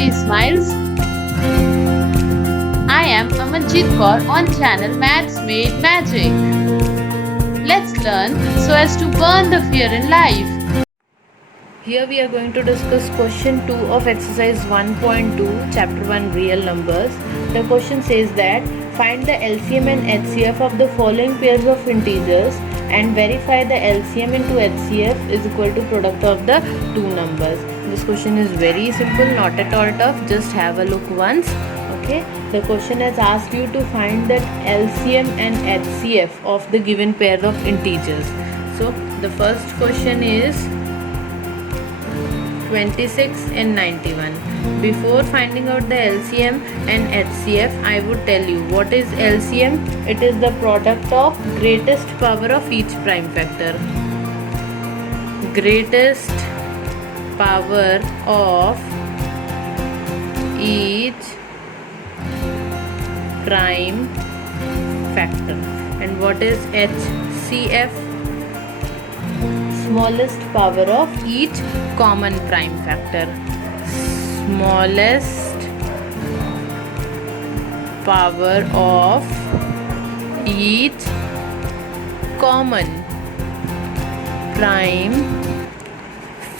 Lovely Smiles. I am Amanjit Kaur on channel Maths Made Magic. Let's learn so as to burn the fear in life. Here we are going to discuss question 2 of exercise 1.2 chapter 1 real numbers. The question says that find the LCM and HCF of the following pairs of integers and verify the LCM into HCF is equal to product of the two numbers. This question is very simple, not at all tough. Just have a look once. Okay, the question has asked you to find that LCM and HCF of the given pair of integers. So the first question is 26 and 91. Before finding out the LCM and HCF, I would tell you what is LCM. It is the product of greatest power of each prime factor. Greatest power of each prime factor. And what is HCF? Smallest power of each common prime factor. Smallest power of each common prime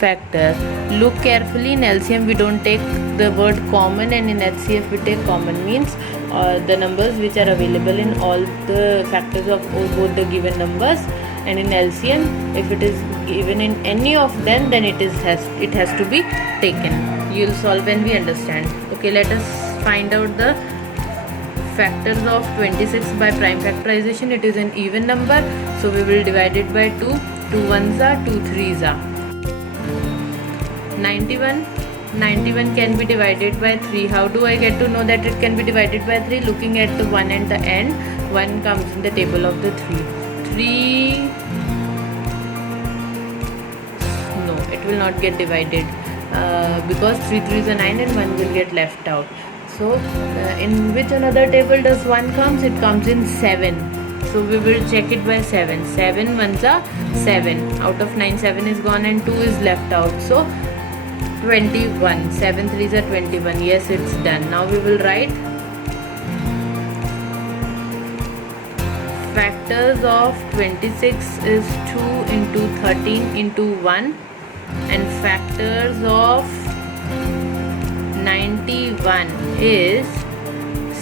factor. Look carefully, in LCM we don't take the word common, and in HCF we take common, means the numbers which are available in all the factors of both the given numbers. And in LCM, if it is given in any of them, then it has to be taken. You will solve when we understand. Okay, let us find out the factors of 26 by prime factorization. It is an even number, so we will divide it by 2. 2 ones are, 2 threes are. 91 can be divided by 3. How do I get to know that it can be divided by 3? Looking at the 1 at the end. 1 comes in the table of the 3. 3, no, it will not get divided because 3 3s are 9 and 1 will get left out. So in which another table does 1 comes? It comes in 7. So we will check it by 7. 7 ones are 7. Out of 9, 7 is gone and 2 is left out. So 21. 7 3s are 21. Yes, it's done. Now we will write factors of 26 is 2 into 13 into 1, and factors of 91 is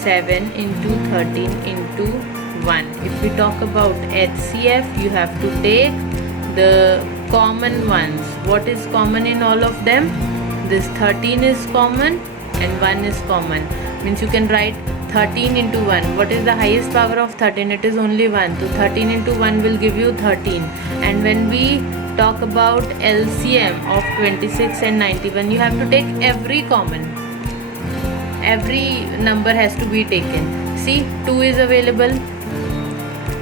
7 into 13 into 1. If we talk about HCF, you have to take the common ones. What is common in all of them? This 13 is common and 1 is common. Means you can write 13 into 1. What is the highest power of 13? It is only 1. So 13 into 1 will give you 13. And when we talk about LCM of 26 and 91, you have to take every common. Every number has to be taken. See, 2 is available,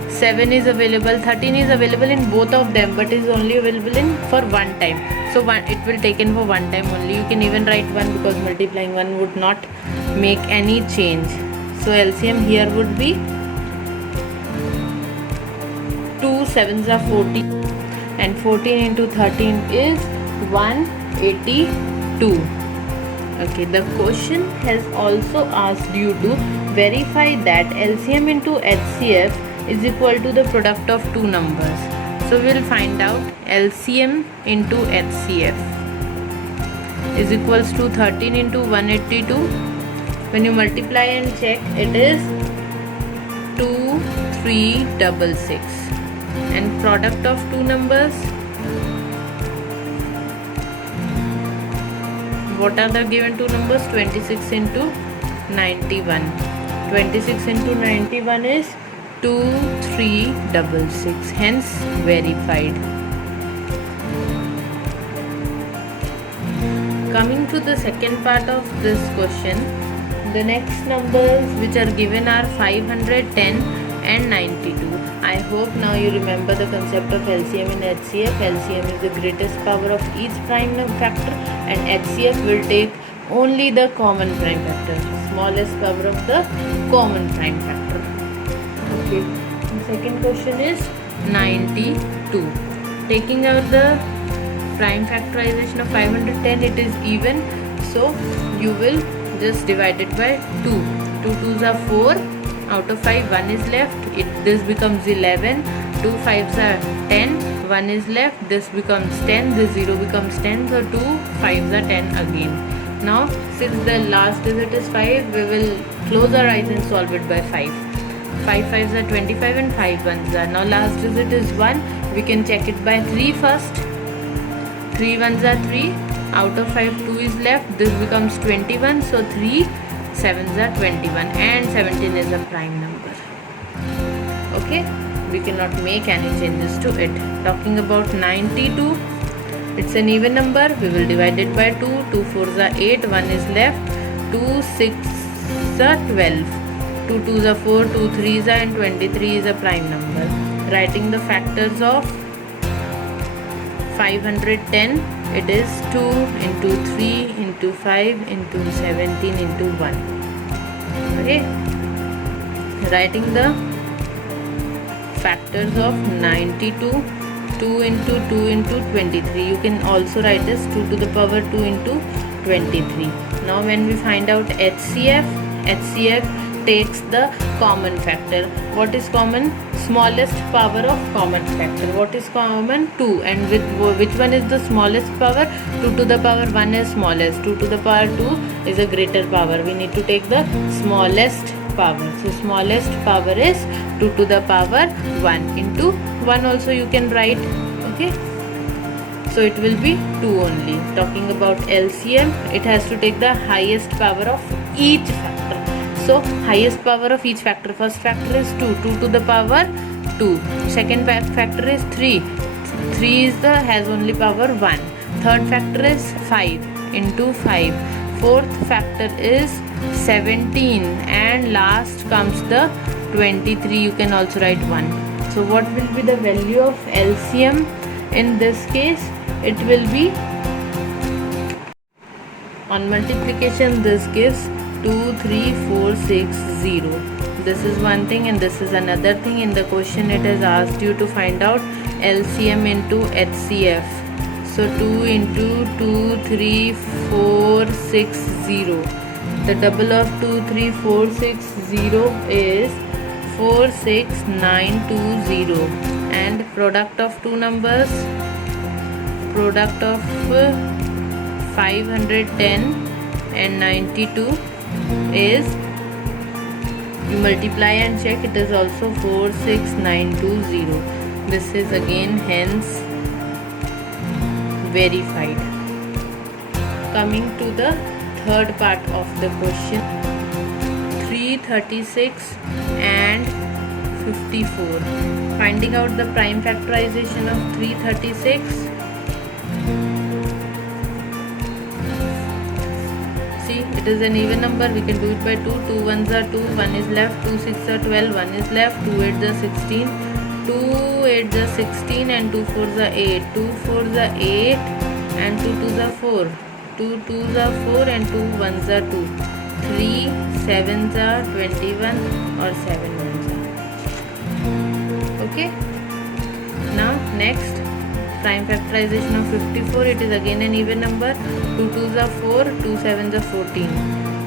7 is available, 13 is available in both of them, but is only available in for one time. So it will taken for one time only. You can even write 1 because multiplying 1 would not make any change. So LCM here would be 2 7s are 14, and 14 into 13 is 182. Okay, the question has also asked you to verify that LCM into HCF is equal to the product of two numbers. So we will find out LCM into HCF is equals to 13 into 182. When you multiply and check, it is 2366. And product of two numbers, what are the given two numbers? 26 into 91. 26 into 91 is 2366, hence verified. Coming to the second part of this question, the next numbers which are given are 510 and 92. I hope now you remember the concept of LCM and HCF. LCM is the greatest power of each prime factor, and HCF will take only the common prime factor, smallest power of the common prime factor. Okay, the second question is 92. Taking out the prime factorization of 510, it is even, so you will just divide it by 2. 2 2s are 4, out of 5 1 is left, this becomes 11. 2 5s are 10, 1 is left, this becomes 10, this 0 becomes 10, so 2 5s are 10 again. Now since the last digit is 5, we will close our eyes and solve it by 5. 5 5s are 25 and 5 1s are. Now last digit is 1, we can check it by 3 first. 3 1s are 3, out of 5 2 is left, this becomes 21, so 3 7s are 21 and 17 is a prime number. Okay, we cannot make any changes to it. Talking about 92, it's an even number, we will divide it by 2. 2 4s are 8, 1 is left, 2 6s are 12, 2 2s are 4, 2 3s are, and 23 is a prime number. Writing the factors of 510, it is 2 into 3 into 5 into 17 into 1. Okay, writing the factors of 92, 2 into 2 into 23. You can also write as 2 to the power 2 into 23. Now when we find out HCF takes the common factor. What is common? Smallest power of common factor. What is common? 2. And with which one is the smallest power? 2 to the power 1 is smallest. 2 to the power 2 is a greater power. We need to take the smallest power. So smallest power is 2 to the power 1. Into 1 also you can write. Okay, so it will be 2 only. Talking about LCM, it has to take the highest power of each factor. So highest power of each factor, first factor is 2, 2 to the power 2. Second factor is 3, 3 has only power 1. Third factor is 5 into 5. Fourth factor is 17, and last comes the 23. You can also write 1. So what will be the value of LCM in this case? It will be, on multiplication, this gives 2 3 4 6 0. This is one thing and this is another thing. In the question it has asked you to find out LCM into HCF. So 2 into 2 3 4 6 0. The double of 2 3 4 6 0 is 4 6 9 2 0. And product of two numbers, product of 510 and 92 is, you multiply and check, it is also 46920. This is again hence verified. Coming to the third part of the question, 336 and 54. Finding out the prime factorization of 336. See, it is an even number, we can do it by 2. 2 1s are 2, 1 is left, 2 6s are 12, 1 is left, 2 8s are 16, 2 8s are 16 and 2 4s are 8, 2 4s are 8 and 2 2s are 4, 2 2s are 4 and 2 1s are 2, 3 7s are 21 or 7 1s are. Okay, now next, prime factorization of 54. It is again an even number. 2 2s are 4, 2 7s are 14,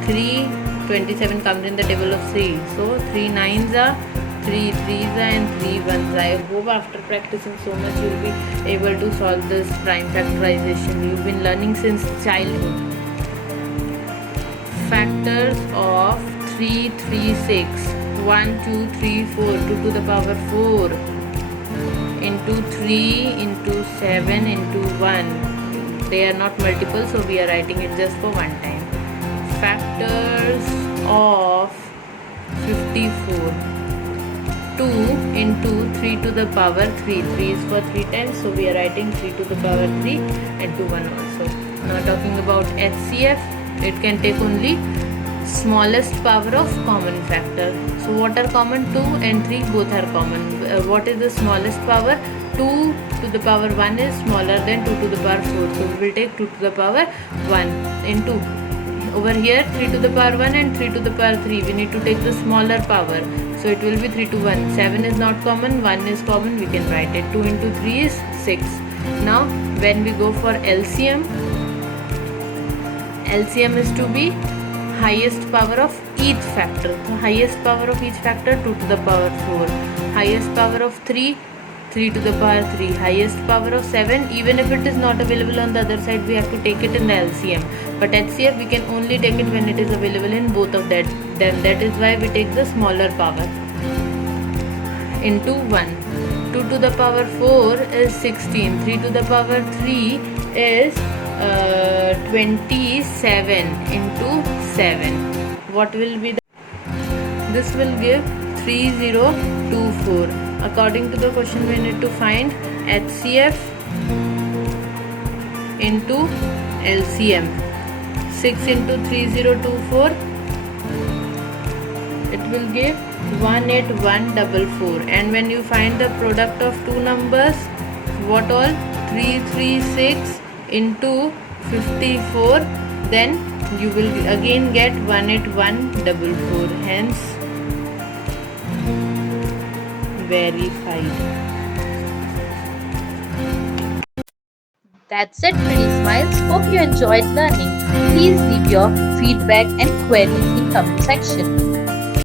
3 27 comes in the table of 3, so 3 9s are, 3 3s are and 3 1s. I hope after practicing so much you will be able to solve this prime factorization. You've been learning since childhood. Factors of 336. 1 2 3 4, 2 to the power 4 into 3 into 7 into 1. They are not multiple, so we are writing it just for one time. Factors of 54. 2 into 3 to the power 3. 3 is for 3 times, so we are writing 3 to the power 3 and 2 1 also. Now talking about HCF, it can take only smallest power of common factor. So what are common? 2 and 3 both are common. What is the smallest power? 2 to the power 1 is smaller than 2 to the power 4. So we will take 2 to the power 1 into, over here 3 to the power 1 and 3 to the power 3. We need to take the smaller power. So it will be 3 to 1. 7 is not common, 1 is common, we can write it. 2 into 3 is 6. Now when we go for LCM, LCM is to be highest power of each factor. So highest power of each factor 2 to the power 4, highest power of 3 3 to the power 3, highest power of 7. Even if it is not available on the other side, we have to take it in the LCM, but HCF we can only take it when it is available in both of them. That is why we take the smaller power into 1. 2 to the power 4 is 16, 3 to the power 3 is 27 into 7. What will be this will give 3024. According to the question, we need to find HCF into LCM. 6 into 3024, it will give 18144. And when you find the product of two numbers, what all? 336 into 54, then you will again get 18144. Hence verified. That's it, pretty smiles. Hope you enjoyed learning. Please leave your feedback and queries in comment section.